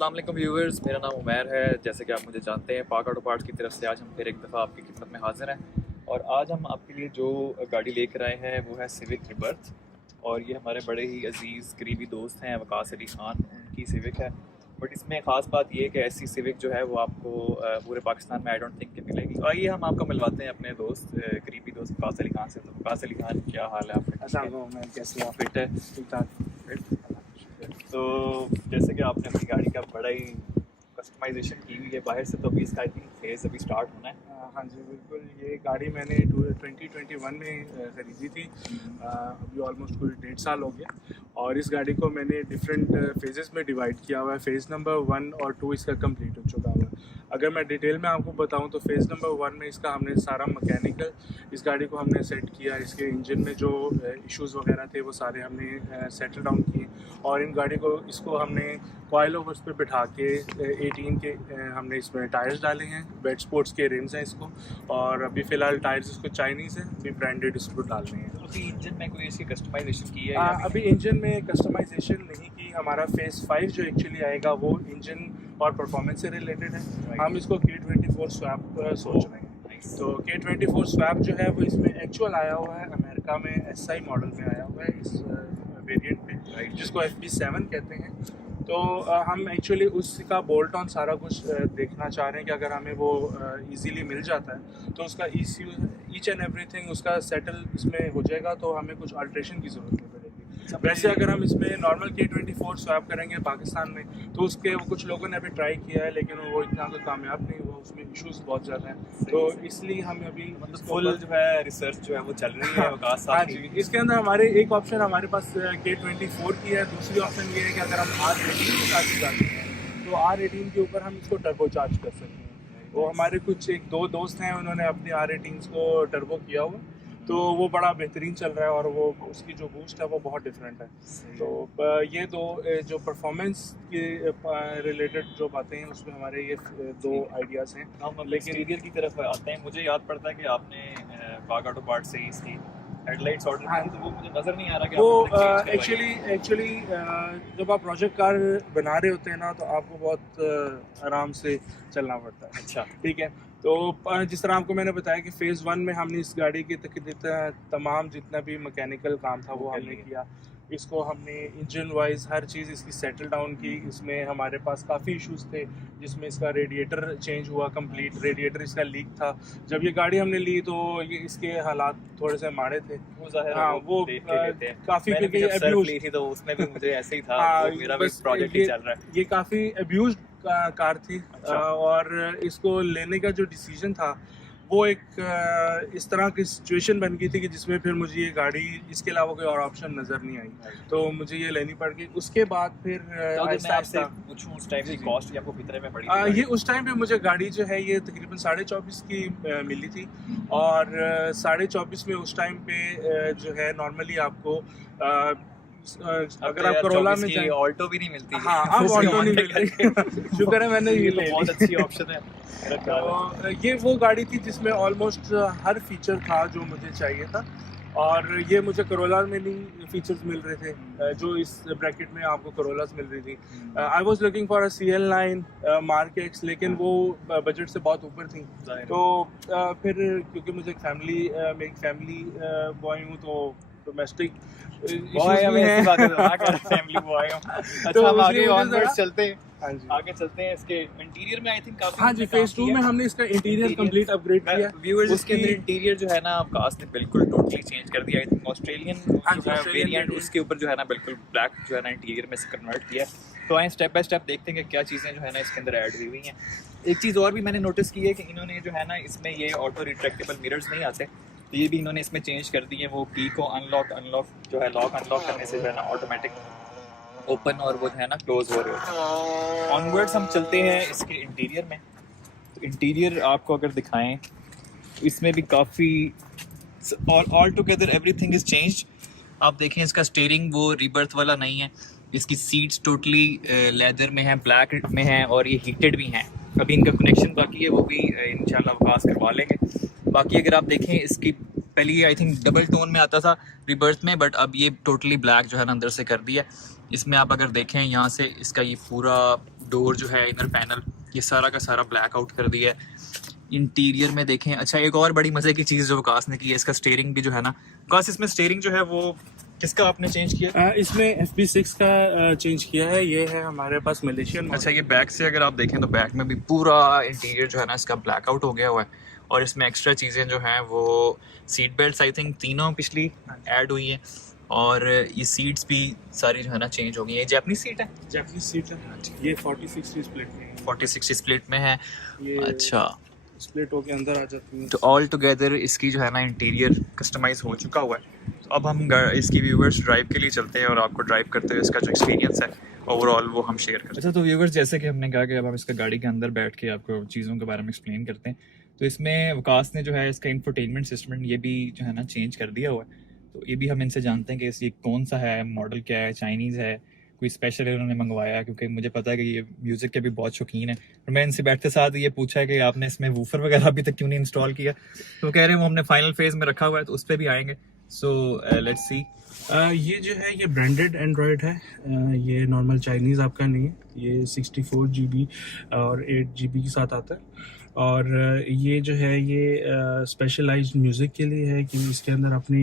अस्सलाम वालेकुम व्यूअर्स, मेरा नाम उमैर है। जैसे कि आप मुझे जानते हैं, पाक ऑटो पार्ट्स की तरफ से आज हम फिर एक दफ़ा आपकी खिदमत में हाजिर हैं। और आज हम आपके लिए जो गाड़ी लेकर आए हैं वो है सिविक रिबर्थ। और ये हमारे बड़े ही अजीज़ करीबी दोस्त हैं वकास अली ख़ान, उनकी सिविक है। बट इसमें ख़ास बात ये है कि ऐसी सिविक जो है वो आपको पूरे पाकिस्तान में आई डोंट थिंक कि मिलेगी। आइए हम आपको मिलवाते हैं अपने दोस्त करीबी दोस्त वकास अली ख़ान से। तो वकास अली ख़ान, क्या हाल है आपका? मैं कैसे आप फिट है? ठीक ठाक। तो जैसे कि आपने अपनी गाड़ी का बड़ा ही कस्टमाइजेशन की हुई है बाहर से, तो अभी इसका आई थिंक फेज़ अभी स्टार्ट होना है। हाँ जी बिल्कुल, ये गाड़ी मैंने 2021 में ख़रीदी थी। अभी ऑलमोस्ट कोई 1.5 साल हो गया। और इस गाड़ी को मैंने डिफरेंट फेजेस में डिवाइड किया हुआ है। फ़ेज़ नंबर 1 और 2 इसका कंप्लीट हो चुका हुआ है। अगर मैं डिटेल में आपको बताऊं तो फ़ेज़ नंबर 1 में इसका हमने सारा मैकेनिकल, इस गाड़ी को हमने सेट किया। इसके इंजन में जो इश्यूज़ वगैरह थे वो सारे हमने सेटल डाउन किए। और इन गाड़ी को इसको हमने कॉइल ओवर्स पे बिठा के 18 के हमने इसमें टायर्स डाले हैं। वेट स्पोर्ट्स के रिम्स हैं इसको। और अभी फ़िलहाल टायर्स इसको चाइनीज़ हैं, अभी ब्रांडेड इसको डालने हैं। तो अभी इंजन में कोई इसकी कस्टमाइजेशन की है? अभी इंजन में कस्टमाइजेशन नहीं की। हमारा फ़ेज़ 5 जो एक्चुअली आएगा वो इंजन और परफॉर्मेंस से रिलेटेड है। हम इसको K24 स्वैप सोच रहे हैं। तो K24 स्वैप जो है वो इसमें एक्चुअल आया हुआ है अमेरिका में, SI मॉडल में आया हुआ है इस वेरिएंट पे, जिसको FB7 कहते हैं। तो हम एक्चुअली उसका बोल्ट ऑन सारा कुछ देखना चाह रहे हैं कि अगर हमें वो इजीली मिल जाता है तो उसका ईच एंड एवरीथिंग उसका सेटल इसमें हो जाएगा, तो हमें कुछ अल्ट्रेशन की ज़रूरत नहीं पड़ेगी। वैसे अगर हम इसमें नॉर्मल K24 स्वैप करेंगे पाकिस्तान में तो उसके कुछ लोगों ने अभी ट्राई किया है, लेकिन वो इतना तो कामयाब नहीं हुआ, उसमें इश्यूज़ बहुत ज़्यादा हैं। तो इसलिए हम अभी मतलब फुल जो है रिसर्च जो है वो चल रही है वकास साहब की। इसके अंदर हमारे एक ऑप्शन हमारे पास K24 की है। दूसरी ऑप्शन ये है कि अगर हम R18 के साथ जाते हैं तो R18 के ऊपर हम इसको टर्बो चार्ज कर सकते हैं। वो हमारे कुछ एक दो दोस्त हैं, उन्होंने अपने R18 को टर्बो किया हुआ, तो वो बड़ा बेहतरीन चल रहा है और वो उसकी जो बूस्ट है वो बहुत डिफरेंट है। तो ये दो जो परफॉर्मेंस के रिलेटेड जो बातें हैं उसमें हमारे ये दो आइडियाज़ हैं। हम लेकिन इंटीरियर की तरफ आते हैं। मुझे याद पड़ता है कि आपने पाक ऑटो पार्ट से ही इसकी हेडलाइट्स ऑर्डर की थी, तो वो मुझे नज़र नहीं आ रहा कि वो एक्चुअली जब आप प्रोजेक्ट कार बना रहे होते हैं ना तो आपको बहुत आराम से चलना पड़ता है। अच्छा, ठीक है। तो जिस तरह आपको मैंने बताया कि फ़ेज़ 1 में हमने इस गाड़ी के तमाम जितना भी मैकेनिकल काम था वो हमने किया। इसको हमने इंजन वाइज हर चीज़ इसकी सेटल डाउन की। इसमें हमारे पास काफ़ी इश्यूज़ थे, जिसमें इसका रेडिएटर चेंज हुआ कंप्लीट। रेडिएटर इसका लीक था। जब ये गाड़ी हमने ली तो ये इसके हालात थोड़े से माड़े थे। वो ज़ाहिर है, हाँ वो काफ़ी ली थी तो उसमें भी मुझे ऐसे ही था। हाँ, मेरा भी प्रोजेक्ट ही चल रहा है। ये काफ़ी अब्यूज कार थी। अच्छा। और इसको लेने का जो डिसीजन था वो एक इस तरह की सिचुएशन बन गई थी कि जिसमें फिर मुझे ये गाड़ी इसके अलावा कोई और ऑप्शन नज़र नहीं आई, तो मुझे ये लेनी पड़ गई। उसके बाद फिर तो अगर मैं आपसे पूछूं उस टाइम की कॉस्ट आपको कितने में पड़ी थी? ये उस टाइम पे मुझे गाड़ी जो है ये तकरीबन 24.5 की मिली थी। और 24.5 में उस टाइम पे जो है नॉर्मली आपको अगर आप करोला में जाएं ऑल्टो भी नहीं मिलती। हाँ, अब ऑल्टो नहीं मिलती। शुक्र है मैंने ये ले बहुत अच्छी ऑप्शन है। तो ये वो गाड़ी थी जिसमें ऑलमोस्ट हर फीचर था जो मुझे चाहिए था। और ये मुझे करोला में नहीं फीचर्स मिल रहे थे जो इस ब्रैकेट में आपको करोलास मिल रही थी। I was looking for a CL9 mark x, लेकिन वो बजट से बहुत ऊपर थी। तो फिर क्योंकि मुझे मैं एक फैमिली बॉय हूँ, तो डोमेस्टिक फैमिली बॉय हूँ। अच्छा, हम आगे ऑनवर्ड्स चलते हैं। हाँ जी, आगे चलते हैं। इसके इंटीरियर में आई थिंक काफी हाँ जी, फ़ेज़ 2 में हमने इसका इंटीरियर कंप्लीट अपग्रेड किया। व्यूअर्स, इसके अंदर इंटीरियर जो है ना वकास ने बिल्कुल टोटली चेंज कर दिया। आई थिंक ऑस्ट्रेलियन जो है वेरिएंट, उसके ऊपर जो है ना बिल्कुल ब्लैक जो है ना इंटीरियर में से कन्वर्ट किया। तो आए स्टेप बाय स्टेप देखते हैं कि क्या चीज़ें जो है ना इसके अंदर ऐड हुई हुई हैं। एक चीज़ और भी मैंने नोटिस की है कि इन्होंने जो है ना इसमें ये ऑटो रिट्रैक्टेबल मिरर्स नहीं आते, तो ये भी इन्होंने इसमें चेंज कर दिए। वो की को अनलॉक जो है लॉक अनलॉक करने से जो है ना ऑटोमेटिक ओपन और वो है ना क्लोज हो रहे होते हैं। ऑनवर्ड्स हम चलते हैं इसके इंटीरियर में। तो इंटीरियर आपको अगर दिखाएं तो इसमें भी काफ़ी all together everything is changed. आप देखें इसका स्टीयरिंग वो रिबर्थ वाला नहीं है। इसकी सीट्स टोटली लेदर में है, ब्लैक में है और ये हीटेड भी हैं। अभी इनका कनेक्शन बाकी है, वो भी इंशाल्लाह वकास करवा लेंगे। बाकी अगर आप देखें इसकी पहले आई थिंक डबल टोन में आता था रिबर्थ में, बट अब ये टोटली ब्लैक जो है ना अंदर से कर दिया। इसमें आप अगर देखें यहाँ से इसका ये पूरा डोर जो है, इनर पैनल, ये सारा का सारा ब्लैक आउट कर दिया है। इंटीरियर में देखें, अच्छा एक और बड़ी मज़े की चीज़ जो विकास ने की है, इसका स्टीयरिंग भी जो है ना, विकास इसमें स्टीयरिंग जो है वो किसका आपने चेंज किया? इसमें FP6 का चेंज किया है। ये है हमारे पास मलेशियन। अच्छा, ये बैक से अगर आप देखें तो बैक में भी पूरा इंटीरियर जो है ना इसका ब्लैक आउट हो गया हुआ है, और इसमें एक्स्ट्रा चीज़ें जो हैं वो सीट बेल्ट आई थिंक तीनों पिछली ऐड हुई हैं, और ये सीट्स भी सारी जो है ना चेंज हो गई है। जैपनीज सीट है, जैपनीज सीट है। ये 40-60 स्प्लिट में है। 40-60 स्प्लिट में है। अच्छा, स्प्लिट होके अंदर आ जाती है। तो ऑल टुगेदर इसकी जो है ना इंटीरियर कस्टमाइज हो चुका हुआ है। तो अब हम इसकी व्यूवर्स ड्राइव के लिए चलते हैं और आपको ड्राइव करते हुए इसका जो एक्सपीरियंस है ओवरऑल वो हम शेयर करते हैं। अच्छा, तो व्यूवर्स जैसे कि हमने कहा कि अब हम इसका गाड़ी के अंदर बैठ के आपको चीज़ों के बारे में एक्सप्लेन करते हैं, तो इसमें विकास ने जो है इसका इंफोटेनमेंट सिस्टम ये भी जो है ना चेंज कर दिया हुआ है। तो ये भी हम इनसे जानते हैं कि ये कौन सा है, मॉडल क्या है, चाइनीज़ है, कोई स्पेशल इन्होंने मंगवाया, क्योंकि मुझे पता है कि ये म्यूज़िक के भी बहुत शौकीन है। और मैं इनसे बैठते साथ ये पूछा है कि आपने इसमें वूफर वगैरह अभी तक क्यों नहीं इंस्टॉल किया, तो कह रहे हैं वो हमने फाइनल फेज में रखा हुआ है, तो उस पर भी आएंगे। So let's see. ये जो है ये ब्रांडेड एंड्रॉयड है। ये नॉर्मल चाइनीज़ आपका नहीं है। ये 64 GB और 8 GB के साथ आता है। और ये जो है ये स्पेशलाइज्ड म्यूज़िक के लिए है कि इसके अंदर अपनी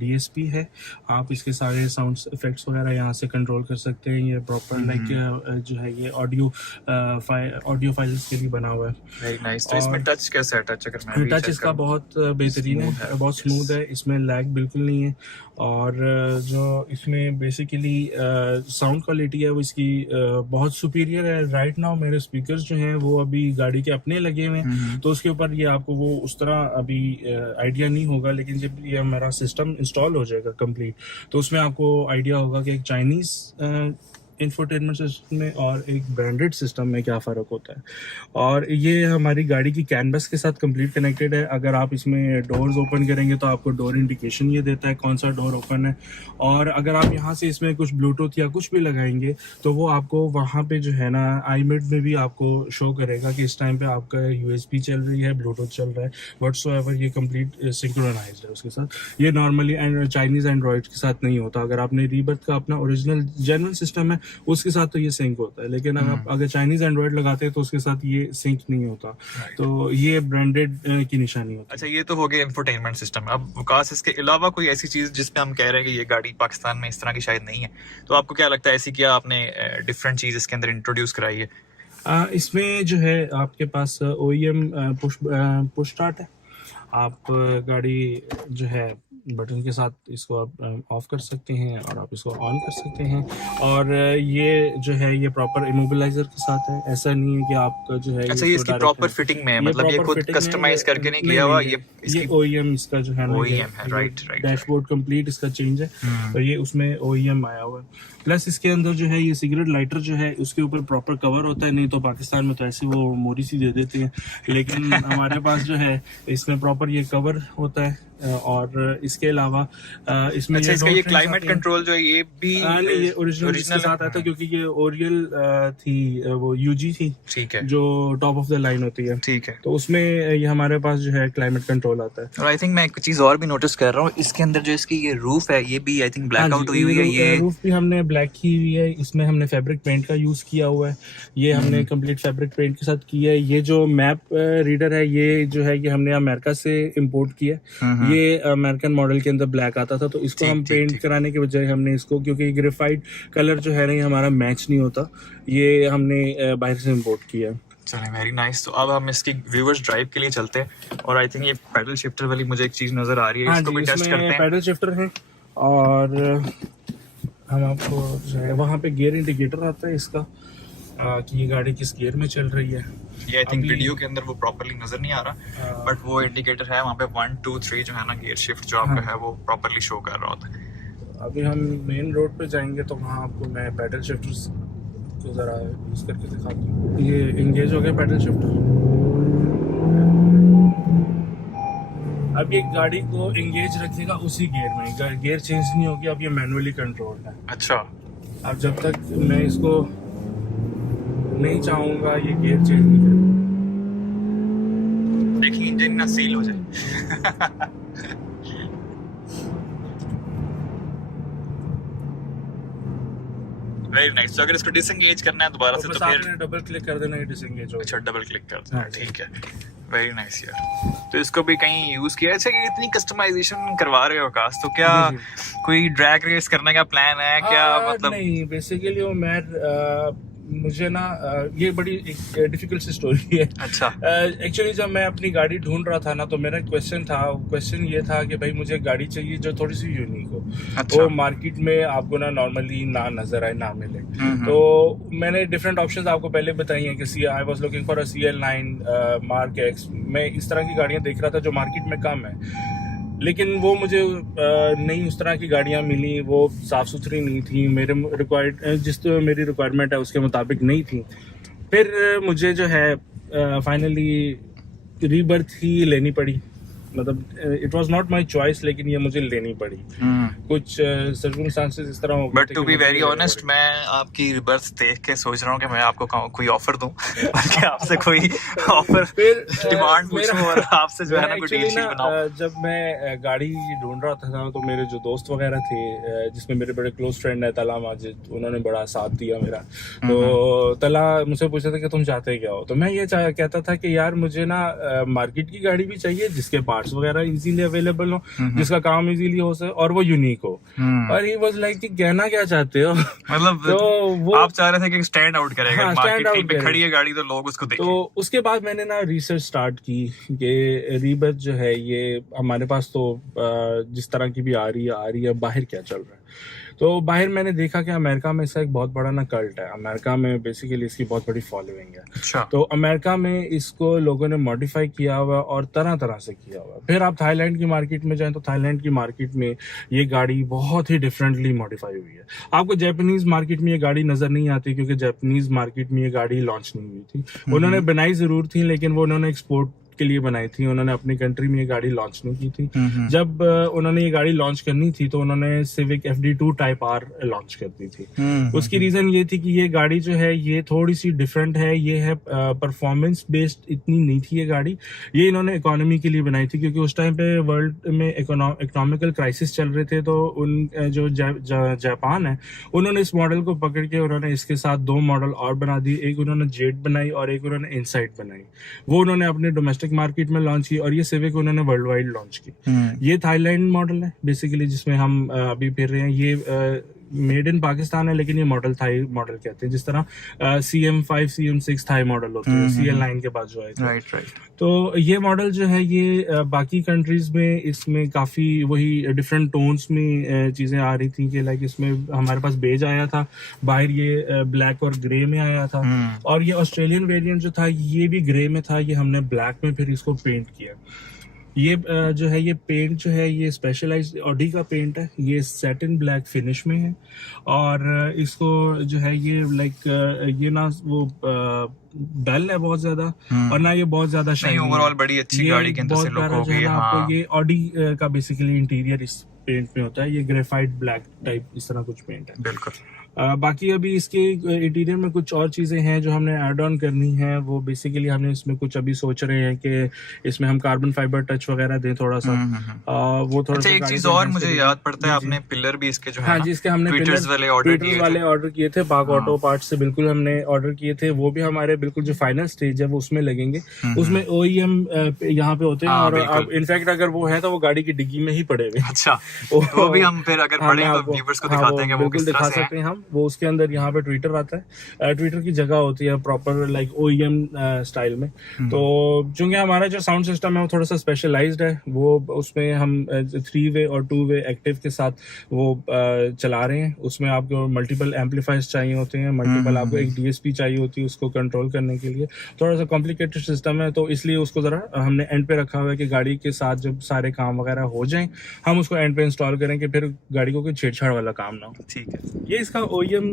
DSP है। आप इसके सारे साउंड इफ़ेक्ट्स वगैरह यहाँ से कंट्रोल कर सकते हैं। ये प्रॉपर लाइक जो है ये ऑडियो फाइल्स के लिए बना हुआ है। Very nice. तो इसमें टच कैसा है? टच अगर मैं टच इसका बहुत बेहतरीन है, बहुत स्मूथ है, इसमें लैग बिल्कुल नहीं है। और जो इसमें बेसिकली साउंड क्वालिटी है वो इसकी बहुत सुपीरियर है। राइट नाउ मेरे स्पीकर्स जो हैं वो अभी गाड़ी के अपने लगे हुए हैं, तो उसके ऊपर ये आपको वो उस तरह अभी आइडिया नहीं होगा, लेकिन जब ये हमारा सिस्टम इंस्टॉल हो जाएगा कंप्लीट तो उसमें आपको आइडिया होगा कि एक चाइनीज़ इंफोटेनमेंट सिस्टम में और एक ब्रांडेड सिस्टम में क्या फ़र्क होता है। और ये हमारी गाड़ी की कैनवस के साथ कंप्लीट कनेक्टेड है। अगर आप इसमें डोर्स ओपन करेंगे तो आपको डोर इंडिकेशन ये देता है कौन सा डोर ओपन है। और अगर आप यहाँ से इसमें कुछ ब्लूटूथ या कुछ भी लगाएंगे तो वो आपको वहाँ पे जो है ना iMid में भी आपको शो करेगा कि इस टाइम पे आपका USB चल रही है, ब्लूटूथ चल रहा है, व्हाटसोएवर। ये कंप्लीट सिंक्रोनाइज्ड है उसके साथ। ये नॉर्मली चाइनीज़ एंड्रॉयड के साथ नहीं होता। अगर आपने रीबर्थ का अपना ओरिजिनल जेन्युइन सिस्टम है उसके साथ तो ये सिंक होता है, लेकिन अगर चाइनीज एंड्रॉयड लगाते हैं तो उसके साथ ये सिंक नहीं होता। तो ये ब्रांडेड की निशानी होती है। अच्छा, ये तो हो गया इंफोटेनमेंट सिस्टम। अब विकास इसके अलावा कोई ऐसी चीज जिसपे हम कह रहे हैं कि ये गाड़ी पाकिस्तान में इस तरह की शायद नहीं है, तो आपको क्या लगता है ऐसी क्या आपने डिफरेंट चीज इसके अंदर इंट्रोड्यूस कराई है? इसमें जो है आपके पास OEM पुश स्टार्ट है। आप गाड़ी जो है बटन के साथ इसको आप ऑफ कर सकते हैं और आप इसको ऑन कर सकते हैं। और ये जो है ये प्रॉपर इमोबिलाइजर के साथ है। ऐसा नहीं है कि आपका जो है अच्छा, ये इसकी प्रॉपर फिटिंग में है, मतलब ये खुद कस्टमाइज करके नहीं किया हुआ, ये OEM इसका जो है ना OEM है। राइट। डैशबोर्ड कंप्लीट इसका चेंज है, तो ये उसमें OEM आया हुआ है। प्लस इसके अंदर जो है ये सिगरेट लाइटर जो है उसके ऊपर प्रॉपर कवर होता है। नहीं तो पाकिस्तान में तो ऐसे वो मोरी सी दे देते हैं, लेकिन हमारे पास जो है इसमें प्रॉपर ये कवर होता है। और इसके अलावा इसमें अच्छा, इसका ये क्लाइमेट कंट्रोल जो है ये भी नहीं, ये ओरिजिनल के साथ आता है क्योंकि ये ओरियल थी, वो UG थी, ठीक है, जो टॉप ऑफ द लाइन होती है, ठीक है। तो उसमें ये हमारे पास जो है क्लाइमेट कंट्रोल आता है। और आई थिंक मैं एक चीज और भी नोटिस कर रहा हूँ, इसके अंदर जो इसकी ये रूफ है ये भी आई थिंक ब्लैक आउट हुई हुई है। ये रूफ भी हमने ब्लैक की हुई है। इसमें हमने फैब्रिक पेंट का यूज किया हुआ है। ये हमने कंप्लीट फैब्रिक पेंट के साथ किया है। ये जो मैप रीडर है ये जो है ये हमने अमेरिका से इंपोर्ट किया है। ये अमेरिकन मॉडल के अंदर ब्लैक आता था, तो इसको हम पेंट कराने के बजाय हमने इसको, क्योंकि ग्रेफाइट कलर जो है ना हमारा मैच नहीं होता, ये हमने बाहर से इंपोर्ट किया है। चलें, वेरी नाइस। तो अब हम इसकी व्यूअर्स ड्राइव के लिए चलते हैं, और आई थिंक ये पैडल शिफ्टर वाली मुझे एक चीज नजर आ रही है, इसको भी टेस्ट करते हैं। पैडल शिफ्टर है और हम आपको जो है वहाँ पे गियर इंडिकेटर आता है इसका कि ये गाड़ी किस गियर में चल रही है। ये आई थिंक वीडियो के अंदर वो प्रॉपर्ली नजर नहीं आ रहा, बट वो इंडिकेटर है वहाँ पे 1 2 3 जो है ना गियर शिफ्ट जो आपका है वो प्रॉपर्ली शो कर रहा होता है। अभी हम मेन रोड पे जाएंगे तो वहाँ आपको मैं पैडल शिफ्टर को ज़रा यूज़ करके दिखाता हूँ। ये इंगेज हो गया पैडल शिफ्टर। अब ये गाड़ी को इंगेज रखेगा उसी गियर में, गियर चेंज नहीं होगी। अब ये मैनुअली कंट्रोल है। अच्छा, अब जब तक मैं इसको नहीं चाहूँगा ये गियर चेंज नहीं करेगा। देखिए इंजन ना सील हो जाए। Very nice. तो अगर इसको डिसएंगेज करना है दोबारा से तो फिर डबल क्लिक कर देना, ये डिसएंगेज हो। अच्छा, डबल क्लिक कर देना, ठीक है। वेरी नाइस यार। तो इसको भी कहीं यूज किया? अच्छा, कि इतनी कस्टमाइजेशन करवा रहे हो आकाश, तो क्या कोई ड्रैग रेस करने का प्लान है क्या? मतलब नहीं, बेसिकली वो मैं मुझे ना ये बड़ी एक डिफिकल्ट सी स्टोरी है। अच्छा। एक्चुअली जब मैं अपनी गाड़ी ढूंढ रहा था ना, तो मेरा क्वेश्चन ये था कि भाई मुझे गाड़ी चाहिए जो थोड़ी सी यूनिक हो। अच्छा। वो मार्केट में आपको ना नॉर्मली ना नजर आए, ना मिले। तो मैंने डिफरेंट ऑप्शंस आपको पहले बताई हैं कि I was looking for a CL9 mark x. मैं इस तरह की गाड़ियां देख रहा था जो मार्केट में कम है, लेकिन वो मुझे नहीं उस तरह की गाड़ियां मिली। वो साफ़ सुथरी नहीं थी, मेरे मेरी रिक्वायरमेंट है उसके मुताबिक नहीं थी। फिर मुझे जो है फाइनली रीबर्थ ही लेनी पड़ी। मतलब it was not my choice, लेकिन ये मुझे लेनी पड़ी। कुछ सर्कमस्टांसेस इस तरह हो गए। But to be very honest, मैं आपकी रिबर्थ देख के सोच रहा हूँ कि मैं आपको कोई ऑफर दूं, बल्कि आपसे कोई ऑफर डिमांड पूछूं और आपसे जो है ना कोई डील बनाऊं। जब मैं गाड़ी ढूंढ रहा था तो मेरे जो दोस्त वगैरह थे, जिसमें मेरे बड़े क्लोज फ्रेंड है तला माजिद, उन्होंने बड़ा साथ दिया मेरा। तो तला मुझसे पूछा था कि तुम चाहते क्या हो? तो मैं ये कहता था कि यार मुझे ना मार्केट की गाड़ी भी चाहिए जिसके पार्ट्स वगैरह इजीली अवेलेबल हो, जिसका काम इजीली हो सके और वो यूनिक हो। और ही वाज लाइक कि कहना क्या चाहते हो? मतलब तो वो आप चाह रहे थे कि स्टैंड आउट करेगा, हाँ, मार्केट कहीं पे खड़ी है गाड़ी तो लोग उसको देखें। तो उसके बाद मैंने ना रिसर्च स्टार्ट की कि रीबर्थ जो है ये हमारे पास तो जिस तरह की भी आ रही है, बाहर क्या चल रहा है। तो बाहर मैंने देखा कि अमेरिका में इसका एक बहुत बड़ा ना कल्ट है। अमेरिका में बेसिकली इसकी बहुत बड़ी फॉलोइंग है। अच्छा। तो अमेरिका में इसको लोगों ने मॉडिफाई किया हुआ और तरह तरह से किया हुआ। फिर आप थाईलैंड की मार्केट में जाएं तो थाईलैंड की मार्केट में ये गाड़ी बहुत ही डिफरेंटली मॉडिफाई हुई है। आपको जापानीज मार्केट में ये गाड़ी नजर नहीं आती, क्योंकि जापानीज मार्केट में ये गाड़ी लॉन्च नहीं हुई थी। उन्होंने बनाई जरूर थी, लेकिन वो उन्होंने एक्सपोर्ट के लिए बनाई थी। उन्होंने अपनी कंट्री में ये गाड़ी लॉन्च नहीं की थी। जब उन्होंने ये गाड़ी लॉन्च करनी थी तो उन्होंने civic FD2 type R launch कर दी थी। उसकी रीजन ये थी कि ये गाड़ी जो है ये थोड़ी सी डिफरेंट है। ये है परफॉर्मेंस बेस्ड इतनी नहीं थी ये गाड़ी। ये इन्होंने इकोनॉमी के लिए बनाई थी, क्योंकि उस टाइम पे वर्ल्ड में इकोनॉमिकल क्राइसिस चल रहे थे। तो उन जो जापान है, उन्होंने इस मॉडल को पकड़ के उन्होंने इसके साथ 2 मॉडल और बना दी। एक उन्होंने जेट बनाई और एक उन्होंने इनसाइट बनाई। वो उन्होंने अपने डोमेस्टिक मार्केट में लॉन्च की, और ये सिविक उन्होंने वर्ल्ड वाइड लॉन्च की। ये थाईलैंड मॉडल है बेसिकली, जिसमें हम अभी फिर रहे हैं। ये मेड इन पाकिस्तान है, लेकिन ये मॉडल थाई मॉडल कहते हैं। जिस तरह CM5 CM6 थाई मॉडल होते हैं, CL9 के बाद जो है। राइट। तो ये मॉडल जो है ये बाकी कंट्रीज में इसमें काफी वही डिफरेंट टोन्स में चीजें आ रही थी कि लाइक इसमें हमारे पास बेज आया था, बाहर ये ब्लैक और ग्रे में आया था। और ये ऑस्ट्रेलियन वेरिएंट जो था ये भी ग्रे में था। ये हमने ब्लैक में फिर इसको पेंट किया। ये जो है ये पेंट जो है ये स्पेशलाइज्ड ऑडी का पेंट है। ये सैटिन ब्लैक फिनिश में है, और इसको जो है ये लाइक ये ना वो डल है बहुत ज्यादा, और ना ये बहुत ज्यादा शाइनी। ओवरऑल बड़ी अच्छी गाड़ी के अंदर से लुक हो गई। आपको ये ऑडी का बेसिकली इंटीरियर इस पेंट में होता है। ये ग्रेफाइट ब्लैक टाइप इस तरह कुछ पेंट है। बिल्कुल। बाकी अभी इसके इंटीरियर में कुछ और चीजें हैं जो हमने ऐड ऑन करनी है। वो बेसिकली हमने इसमें कुछ अभी सोच रहे हैं कि इसमें हम कार्बन फाइबर टच वगैरह दें थोड़ा सा। वो थोड़ा अच्छा, एक चीज और मुझे याद पड़ता है, आपने पिलर भी इसके जो है हाँ जी, इसके हमने ट्विटर्स वाले ऑर्डर किए थे। बाग ऑटो पार्ट से बिल्कुल हमने ऑर्डर किए थे। वो भी हमारे बिल्कुल जो फाइनल स्टेज है वो उसमें लगेंगे। उसमें OEM यहाँ पे होते हैं, और इनफैक्ट अगर वो है तो वो गाड़ी की डिग्गी में ही पड़े हुए। अच्छा, वो भी हम फिर अगर पढ़े तो व्यूअर्स को दिखाते हैं कि वो किस तरह से दिखा सकते हैं हम। वो उसके अंदर यहाँ पे ट्विटर आता है। ट्विटर की जगह होती है प्रॉपर लाइक OEM स्टाइल में। तो चूंकि हमारा जो साउंड सिस्टम है वो थोड़ा सा स्पेशलाइज्ड है, वो उसमें हम 3 वे और 2 वे एक्टिव के साथ वो चला रहे हैं। उसमें आपको मल्टीपल एम्पलीफायर्स चाहिए होते हैं, मल्टीपल आपको एक DSP चाहिए होती है उसको कंट्रोल करने के लिए। थोड़ा सा कॉम्प्लिकेटेड सिस्टम है, तो इसलिए उसको जरा हमने एंड पे रखा हुआ है कि गाड़ी के साथ जब सारे काम वगैरह हो जाएं हम उसको एंड पे इंस्टॉल करें, कि फिर गाड़ी को कोई छेड़छाड़ वाला काम ना हो। ठीक है। ये इसका OEM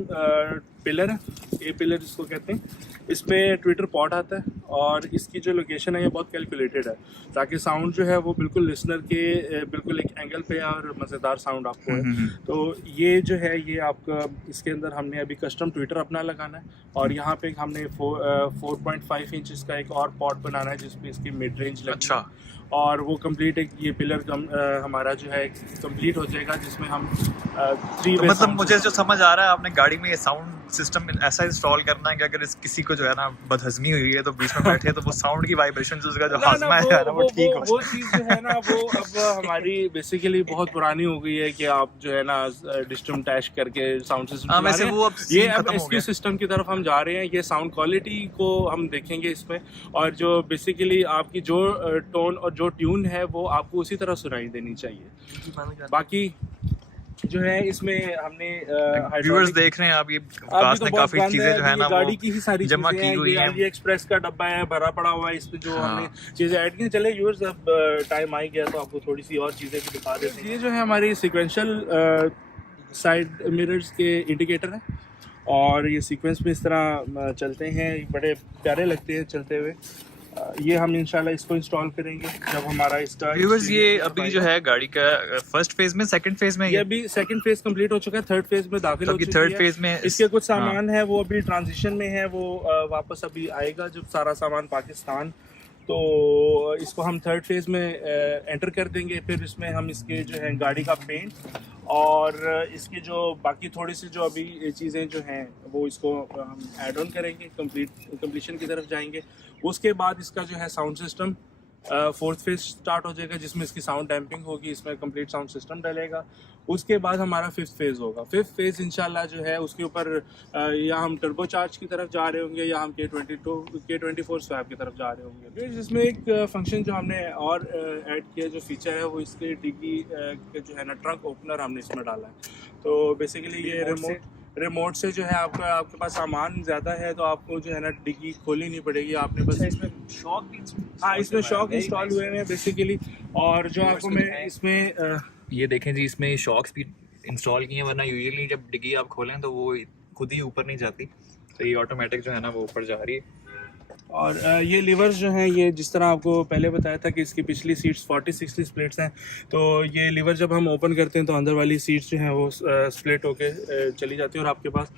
पिलर है। ए पिलर जिसको कहते हैं, इसमें ट्विटर पॉड आता है और इसकी जो लोकेशन है ये बहुत कैलकुलेटेड है ताकि साउंड जो है वो बिल्कुल लिसनर के बिल्कुल एक एंगल पे और मज़ेदार साउंड आपको है। तो ये जो है ये आपका इसके अंदर हमने अभी कस्टम ट्विटर अपना लगाना है और यहाँ पे हमने 4.5 इंचज़ का एक और पॉड बनाना है जिसपे इसकी मिड रेंज लगी। अच्छा। और वो कंप्लीट एक ये पिलर हमारा जो है कंप्लीट हो जाएगा जिसमें हम 3 वे मतलब मुझे जो समझ आ रहा है आपने गाड़ी में ये साउंड सिस्टम ऐसा इंस्टॉल करना है कि अगर किसी को जो है ना बदहजमी हुई है तो बीच में बैठे तो वो साउंड की वाइब्रेशन उसका जो हाजमा है ना वो ठीक हो। वो चीज़ जो है ना वो अब हमारी बेसिकली बहुत पुरानी हो गई है कि आप जो है ना डिस्टम टैश करके साउंड सिस्टम ये अब इसके सिस्टम की तरफ हम जा रहे हैं। ये साउंड क्वालिटी को हम देखेंगे इसमें और जो बेसिकली आपकी जो टोन और जो ट्यून है वो आपको उसी तरह सुनाई देनी चाहिए। बाकी जो है इसमें हमने व्यूअर्स देख रहे हैं आप ये विकास ने काफी चीजें जो है ना गाड़ी की ही सारी जमा की हुई है। ये एक्सप्रेस का डब्बा है भरा पड़ा हुआ है, इसमें जो हमने चीजें ऐड की। चले व्यूअर्स अब टाइम आ गया तो आपको थोड़ी सी और चीजें भी दिखा देते हैं। ये जो है हमारी सीक्वेंशियल साइड मिरर्स के इंडिकेटर है और ये सीक्वेंस में इस तरह चलते हैं, बड़े प्यारे लगते हैं चलते हुए। ये हम इंशाल्लाह इसको इंस्टॉल करेंगे जब हमारा इसका व्यूअर्स ये अभी जो है गाड़ी का फर्स्ट फेज में सेकंड फेज में ये अभी सेकंड फेज कंप्लीट हो चुका है, थर्ड फेज में दाखिल हो चुकी है। थर्ड फेज में इसके कुछ सामान है वो अभी ट्रांजिशन में है, वो वापस अभी आएगा जब सारा सामान पाकिस्तान, तो इसको हम थर्ड फेज में एंटर कर देंगे। फिर इसमें हम इसके जो है गाड़ी का पेंट और इसकी जो बाकी थोड़ी सी जो अभी चीज़ें जो हैं वो इसको हम ऐड ऑन करेंगे, कंप्लीशन की तरफ जाएंगे। उसके बाद इसका जो है sound system fourth phase start हो जाएगा जिसमें इसकी साउंड डैम्पिंग होगी, इसमें कंप्लीट साउंड सिस्टम डलेगा। उसके बाद हमारा फिफ्थ फेज होगा। फिफ्थ फेज इंशाल्लाह जो है उसके ऊपर या हम टर्बो चार्ज की तरफ जा रहे होंगे या हम K24 स्वैप की तरफ जा रहे होंगे। जिसमें एक फंक्शन जो हमने और ऐड किया जो फीचर है वो इसके डिग्गी के जो है ना ट्रंक ओपनर हमने इसमें डाला है। तो बेसिकली ये रिमोट से जो है आपके पास सामान ज़्यादा है तो आपको जो है ना डिग्गी खोलनी नहीं पड़ेगी, आपने बस इसमें शॉक इसमें शॉक इंस्टॉल हुए हैं बेसिकली। और जो आपको मैं इसमें ये देखें जी इसमें शॉक्स भी इंस्टॉल किए हैं, वरना यूजुअली जब डिग्गी आप खोलें तो वो खुद ही ऊपर नहीं जाती, तो ये ऑटोमेटिक जो है ना वो ऊपर जा रही है। और ये लीवर्स जो हैं ये जिस तरह आपको पहले बताया था कि इसकी पिछली सीट्स 40-60 स्प्लिट्स हैं, तो ये लीवर जब हम ओपन करते हैं तो अंदर वाली सीट्स जो हैं वो स्प्लिट होके चली जाती है और आपके पास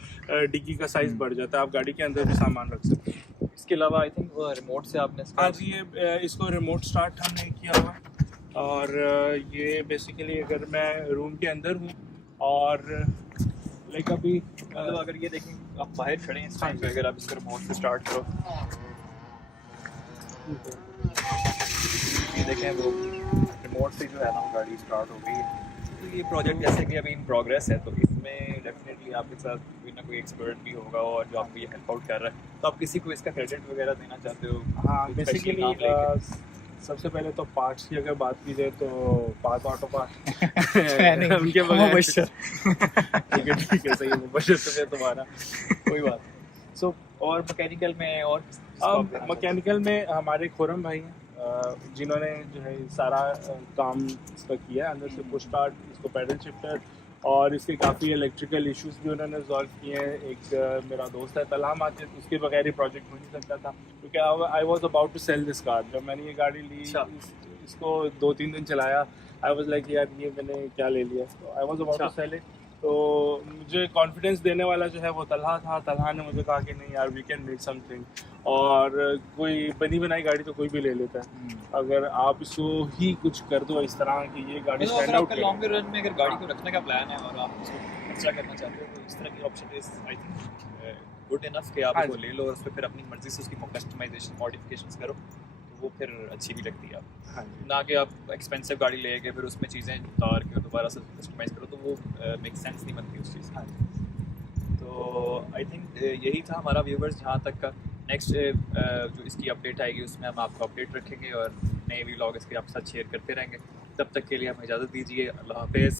डिग्गी का साइज़ बढ़ जाता है, आप गाड़ी के अंदर भी सामान रख सकते हैं। इसके अलावा आई थिंक रिमोट से आपने आज ये इसको रिमोट स्टार्ट हमने किया हुआ और ये बेसिकली अगर मैं रूम के अंदर हूँ और लाइक अभी अगर ये देखें आप बाहर खड़े हैं इस टाइम पे, अगर आप इसको रिमोट से स्टार्ट करो ये देखें वो रिमोट से जो है ना गाड़ी स्टार्ट हो गई है। तो ये प्रोजेक्ट जैसे कि अभी इन प्रोग्रेस है तो इसमें डेफिनेटली आपके साथ कोई ना कोई एक्सपर्ट भी होगा और जो आपको ये हेल्प आउट कर रहा है, तो आप किसी को इसका क्रेडिट वगैरह देना चाहते हो? हाँ, बेसिकली सबसे पहले तो पार्ट्स की अगर बात की जाए तो पार्ट ऑटो पार्ट उनके बगैर ठीक है सही मुबशर तुम्हारा कोई बात नहीं। सो और मैकेनिकल में और मैकेनिकल में हमारे खुरम भाई हैं जिन्होंने जो है सारा काम इसका किया है, अंदर से पुश स्टार्ट, इसको पैडल शिफ्टर और इसके काफ़ी इलेक्ट्रिकल इश्यूज भी उन्होंने सॉल्व किए हैं। एक मेरा दोस्त है तलहा माजिद, उसके बगैर ही प्रोजेक्ट हो नहीं सकता था क्योंकि I was about to sell this car. जब मैंने ये गाड़ी ली इसको 2-3 दिन चलाया, आई वॉज लाइक यार ये मैंने क्या ले लिया, तो I was about to sell it. तो मुझे कॉन्फिडेंस देने वाला जो है वो तलहा था। तलहा ने मुझे कहा कि नहीं यार वी कैन मेक समथिंग, और कोई बनी बनाई गाड़ी तो कोई भी ले लेता है, अगर आप इसको ही कुछ कर दो इस तरह कि ये गाड़ी स्टैंड आउट करे। लॉन्ग रन में अगर गाड़ी को रखने का प्लान है और आप इसको खर्चा करना चाहते हो तो इस तरह की option is I think good enough कि आप इसको ले लो और उसमें फिर अपनी मर्जी से उसकी कस्टमाइजेशन मॉडिफिकेशंस करो, तो वो फिर अच्छी भी लगती है आप। हाँ जी, ना कि आप एक्सपेंसिव गाड़ी ले गए फिर उसमें चीज़ें उतार के दोबारा से कस्टमाइज़ करो तो वो मेक सेंस नहीं बनती उस चीज़। हाँ तो आई थिंक यही था हमारा व्यूवर्स जहाँ तक का। नेक्स्ट जो इसकी अपडेट आएगी उसमें हम आपको अपडेट रखेंगे और नए व्लॉग इसके आपके साथ शेयर करते रहेंगे। तब तक के लिए हमें इजाज़त दीजिए, अल्लाह हाफिज़।